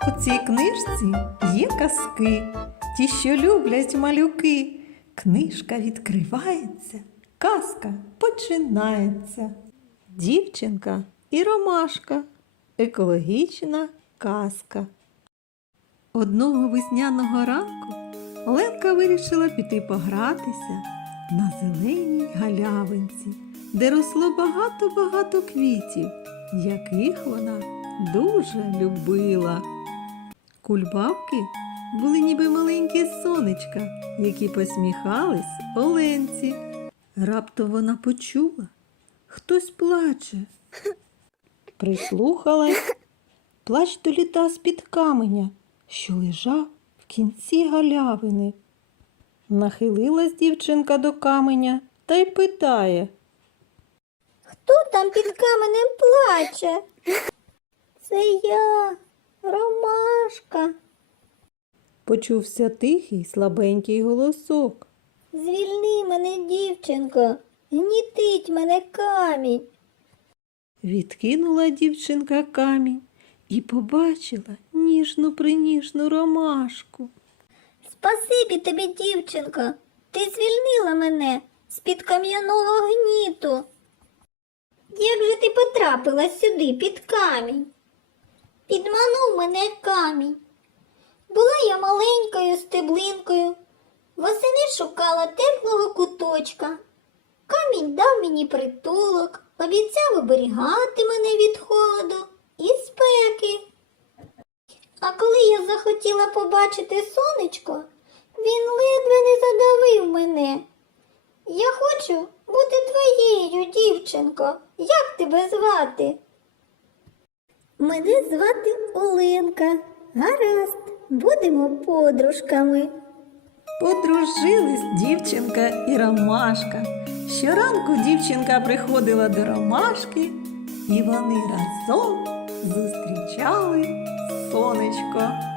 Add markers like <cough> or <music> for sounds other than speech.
У цій книжці є казки, ті, що люблять малюки. Книжка відкривається, казка починається. Дівчинка і ромашка. Екологічна казка. Одного весняного ранку Ленка вирішила піти погратися на зеленій галявинці, де росло багато-багато квітів, яких вона дуже любила. Кульбабки були ніби маленькі сонечка, які посміхались Оленці. Раптом вона почула, хтось плаче. <laughs> Прислухалась, плач доліта з-під каменя, що лежав в кінці галявини. Нахилилась дівчинка до каменя та й питає. Хто там під каменем плаче? Це я, Ромашка. Почувся тихий, слабенький голосок. Звільни мене, дівчинко, гнітить мене камінь. Відкинула дівчинка камінь і побачила ніжну приніжну ромашку. Спасибі тобі, дівчинко. Ти звільнила мене з-під кам'яного гніту. Як же ти потрапила сюди під камінь? Підманув мене камінь. Була я маленькою стеблинкою. Восени шукала теплого куточка. Камінь дав мені притулок, обіцяв оберігати мене від холоду і спеки. А коли я захотіла побачити сонечко, він ледве не задавив мене. Я хочу бути твоєю, дівчинко. Як тебе звати? Мене звати Оленка. Гаразд, будемо подружками. Подружились дівчинка і ромашка. Щоранку дівчинка приходила до ромашки, і вони разом зустрічали сонечко.